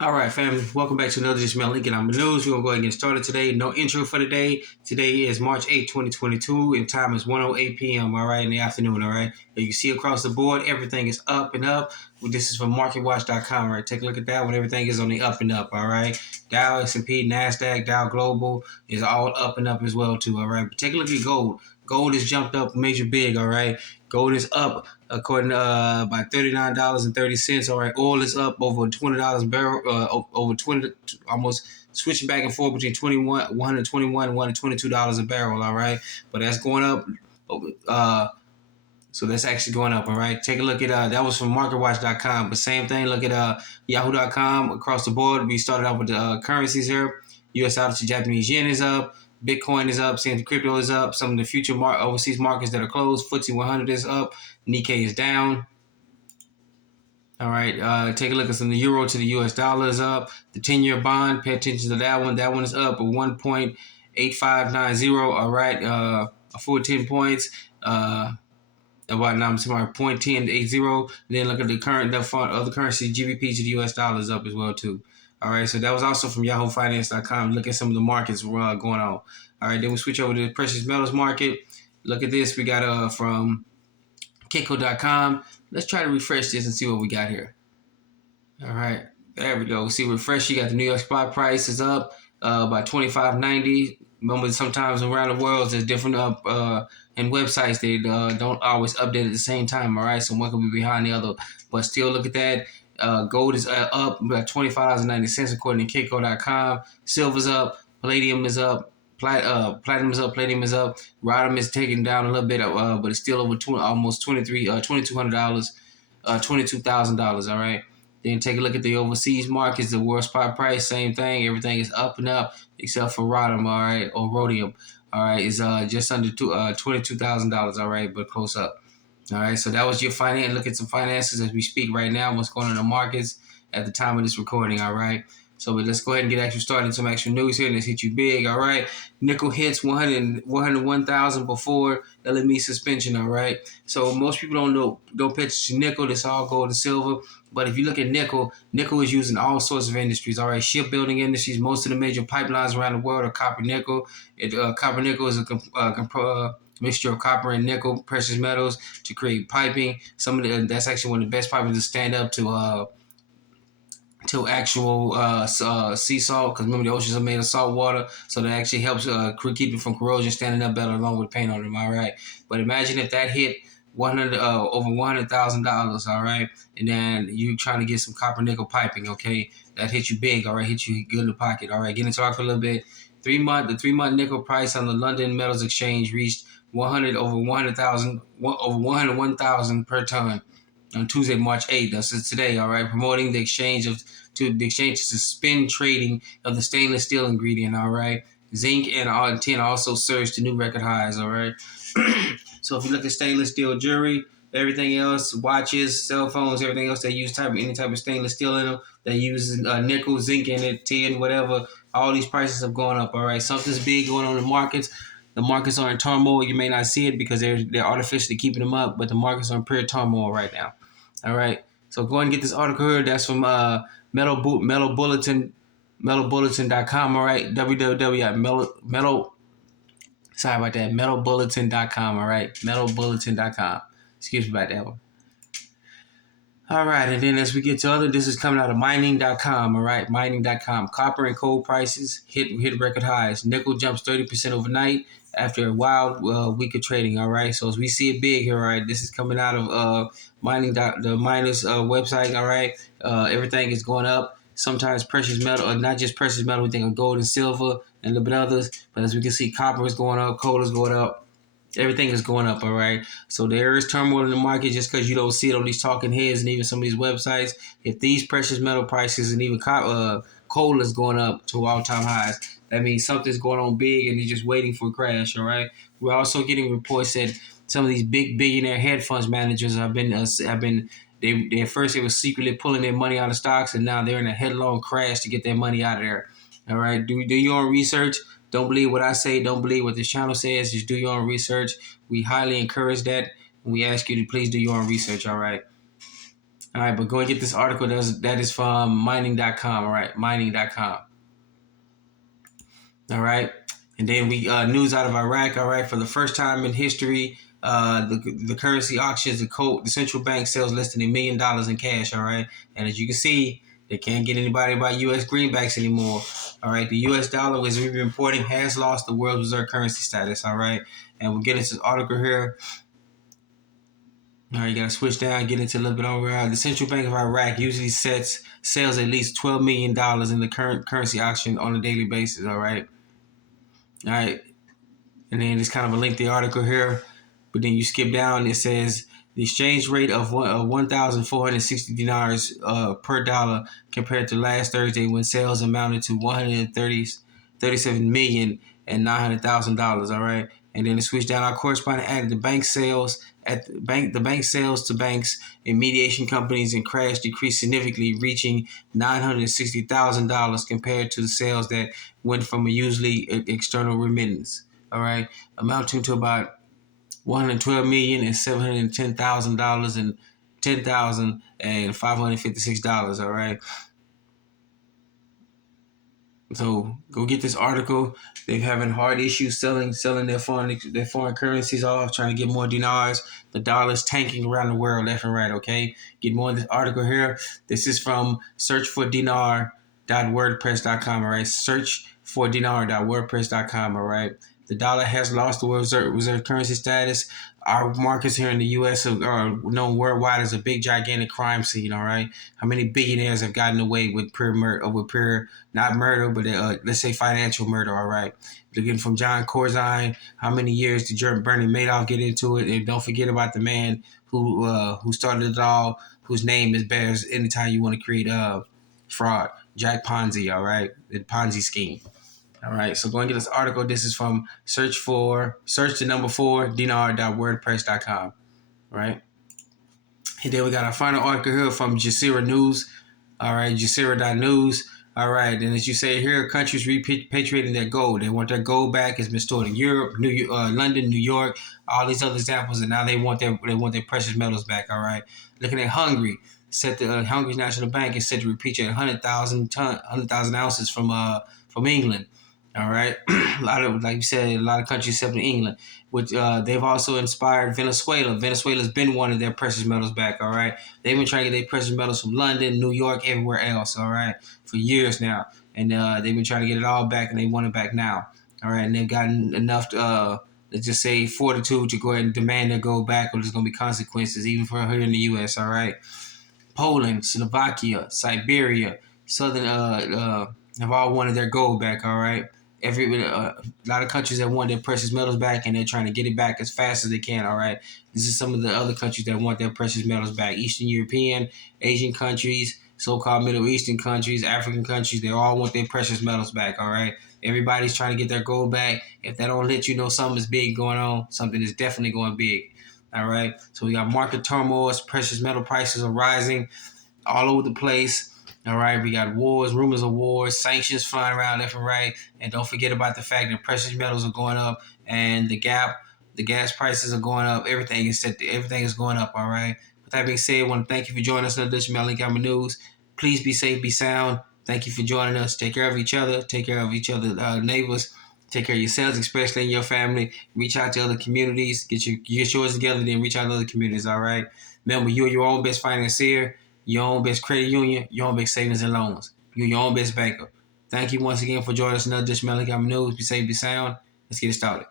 All right, family. Welcome back to another Just Mel Lincoln. I'm news. We're going to go ahead and get started today. No intro for today. Today is March 8th, 2022, and time is 1:08 p.m., all right, in the afternoon, all right? You can see across the board, everything is up and up. This is from MarketWatch.com, all right? Take a look at that when everything is on the up and up, all right? Dow, S&P, NASDAQ, Dow Global is all up and up as well, too, all right? But take a look at gold. Gold has jumped up major big, all right? Gold is up according to by $39.30. All right, oil is up over $20 a barrel, over 20, almost switching back and forth between 121 and $122 a barrel. All right, but that's going up. So that's actually going up. All right, take a look at that was from MarketWatch.com, but same thing. Look at Yahoo.com across the board. We started off with the currencies here. U.S. dollar to Japanese yen is up. Bitcoin is up. Same crypto is up. Some of the future overseas markets that are closed. FTSE 100 is up. Nikkei is down. All right, take a look at some. The euro to the U.S. dollar is up. The 10-year bond, pay attention to that one. That one is up at 1.8590. All right, a full 10 points. About now, I'm sorry, 0.1080. Then look at the other currency, GBP to the U.S. dollar is up as well too. All right, so that was also from YahooFinance.com. Look at some of the markets going on. All right, then we switch over to the precious metals market. Look at this. We got from Kitco.com. Let's try to refresh this and see what we got here. All right, there we go. See, refresh. You got the New York spot price is up by $25.90. Remember, sometimes around the world there's different and websites they don't always update at the same time. All right, so one can be behind the other, but still look at that. Gold is up by $25.90 according to Kitco.com. Silver's up. Palladium is up. Platinum is up. Palladium is up. Rhodium is taken down a little bit, but it's still over almost $2,200, $22,000. All right. Then take a look at the overseas markets. The world spot price, same thing. Everything is up and up except for rhodium. All right, or rhodium. All right, is just under $22,000. All right, but close up. All right, so that was your finance. Look at some finances as we speak right now. What's going on in the markets at the time of this recording? All right. So let's go ahead and get actually started. Some extra news here. Let's hit you big. All right. Nickel hits 101,000 before LME suspension. All right. So most people don't pay attention to nickel. This all gold and silver. But if you look at nickel, nickel is used in all sorts of industries. All right. Shipbuilding industries. Most of the major pipelines around the world are copper nickel. Copper nickel is a mixture of copper and nickel, precious metals to create piping. That's actually one of the best piping to stand up to actual sea salt, because remember the oceans are made of salt water, so that actually helps keep it from corrosion, standing up better along with paint on them. All right, but imagine if that hit over $100,000. All right, and then you trying to get some copper nickel piping. Okay, that hit you big. All right, hit you good in the pocket. All right, get into talk for a little bit. The 3-month nickel price on the London Metals Exchange reached over 101,000 per ton on Tuesday, March 8th. That's today. All right, promoting the exchange to suspend trading of the stainless steel ingredient. All right, zinc and tin also surged to new record highs. All right, so if you look at stainless steel jewelry, everything else, watches, cell phones, everything else that use any type of stainless steel in them, that uses nickel, zinc in it, tin, whatever. All these prices have gone up. All right, something's big going on in the markets. The markets are in turmoil. You may not see it because they're artificially keeping them up, but the markets are in pure turmoil right now. All right, so go ahead and get this article here. That's from Metal Bulletin, metalbulletin.com. All right, sorry about that, metalbulletin.com. All right, metalbulletin.com. Excuse me about that one. All right, and then as we get to this is coming out of mining.com. All right, mining.com. Copper and coal prices hit record highs. Nickel jumps 30% overnight after a wild week of trading. All right, so as we see it big here, all right, this is coming out of the miners website. All right, everything is going up. Sometimes precious metal, or not just precious metal, we think of gold and silver and a little bit others. But as we can see, copper is going up, coal is going up. Everything is going up, all right? So there is turmoil in the market just because you don't see it on these talking heads and even some of these websites. If these precious metal prices and even coal is going up to all-time highs, that means something's going on big and they're just waiting for a crash, all right? We're also getting reports that some of these big billionaire hedge funds managers have been at first they were secretly pulling their money out of stocks, and now they're in a headlong crash to get their money out of there, all right? Do your own research. Don't believe what I say. Don't believe what this channel says. Just do your own research. We highly encourage that. And we ask you to please do your own research, all right? All right, but go and get this article. That is from mining.com. All right, mining.com. All right, and then we news out of Iraq. All right, for the first time in history, the currency auctions, the central bank sells less than $1 million in cash. All right, and as you can see, they can't get anybody to buy U.S. greenbacks anymore. All right, the U.S. dollar, as we've been reporting, has lost the world reserve currency status. All right, and we'll get into this article here. All right, you gotta switch down, get into a little bit over. The Central Bank of Iraq usually sells at least $12 million in the current currency auction on a daily basis. All right, and then it's kind of a lengthy article here, but then you skip down. It says the exchange rate of 1,460 dinars per dollar compared to last Thursday when sales amounted to 137,900,000. All right, and then it switched down. Our correspondent added the bank sales to banks and mediation companies and crash decreased significantly, reaching $960,000 compared to the sales that went from a usually external remittance. All right, amounting to about $112,710,000 and $10,556. All right. So go get this article. They're having hard issues selling their foreign currencies off, trying to get more dinars. The dollar's tanking around the world, left and right. Okay, get more of this article here. This is from searchfordinar.wordpress.com. All right, searchfordinar.wordpress.com. All right. The dollar has lost the world reserve currency status. Our markets here in the U.S. are known worldwide as a big, gigantic crime scene. All right, how many billionaires have gotten away with pure murder, not murder, but let's say financial murder. All right, looking from John Corzine, how many years did Bernie Madoff get into it? And don't forget about the man who started it all, whose name is bears anytime you want to create fraud. Jack Ponzi. All right, the Ponzi scheme. All right, so go and get this article. This is from search the number 4 dinar.wordpress.com. All right. And then we got our final article here from Jazeera News. All right, Jazeera.news. All right, and as you say here, countries repatriating their gold. They want their gold back. It's been stored in Europe, London, New York, all these other examples, and now they want their precious metals back. All right, looking at Hungary. Hungary's National Bank is said to repatriate 100,000 ounces from England. All right, like you said, a lot of countries except in England, which they've also inspired Venezuela. Venezuela's been wanting their precious metals back. All right, they've been trying to get their precious metals from London, New York, everywhere else. All right, for years now, and they've been trying to get it all back, and they want it back now. All right, and they've gotten enough, let's just say, fortitude to go ahead and demand their gold back, or there's going to be consequences, even for here in the U.S. All right, Poland, Slovakia, Siberia, Southern have all wanted their gold back. All right. A lot of countries that want their precious metals back, and they're trying to get it back as fast as they can. All right, this is some of the other countries that want their precious metals back: Eastern European, Asian countries, so-called Middle Eastern countries, African countries. They all want their precious metals back. All right, everybody's trying to get their gold back. If that don't let you know something is big going on, something is definitely going big. All right, so we got market turmoil, precious metal prices are rising all over the place. All right, we got wars, rumors of wars, sanctions flying around left and right, and don't forget about the fact that precious metals are going up, and the gas prices are going up. Everything is going up. All right. With that being said, I want to thank you for joining us in the edition of Malik Gamma News. Please be safe, be sound. Thank you for joining us. Take care of each other. Take care of each other's neighbors. Take care of yourselves, especially in your family. Reach out to other communities. Get yours together, then reach out to other communities. All right. Remember, you're your own best financier. Your own best credit union, your own best savings and loans. You're your own best banker. Thank you once again for joining us in another edition of Malik Gamma News. Be safe, be sound. Let's get it started.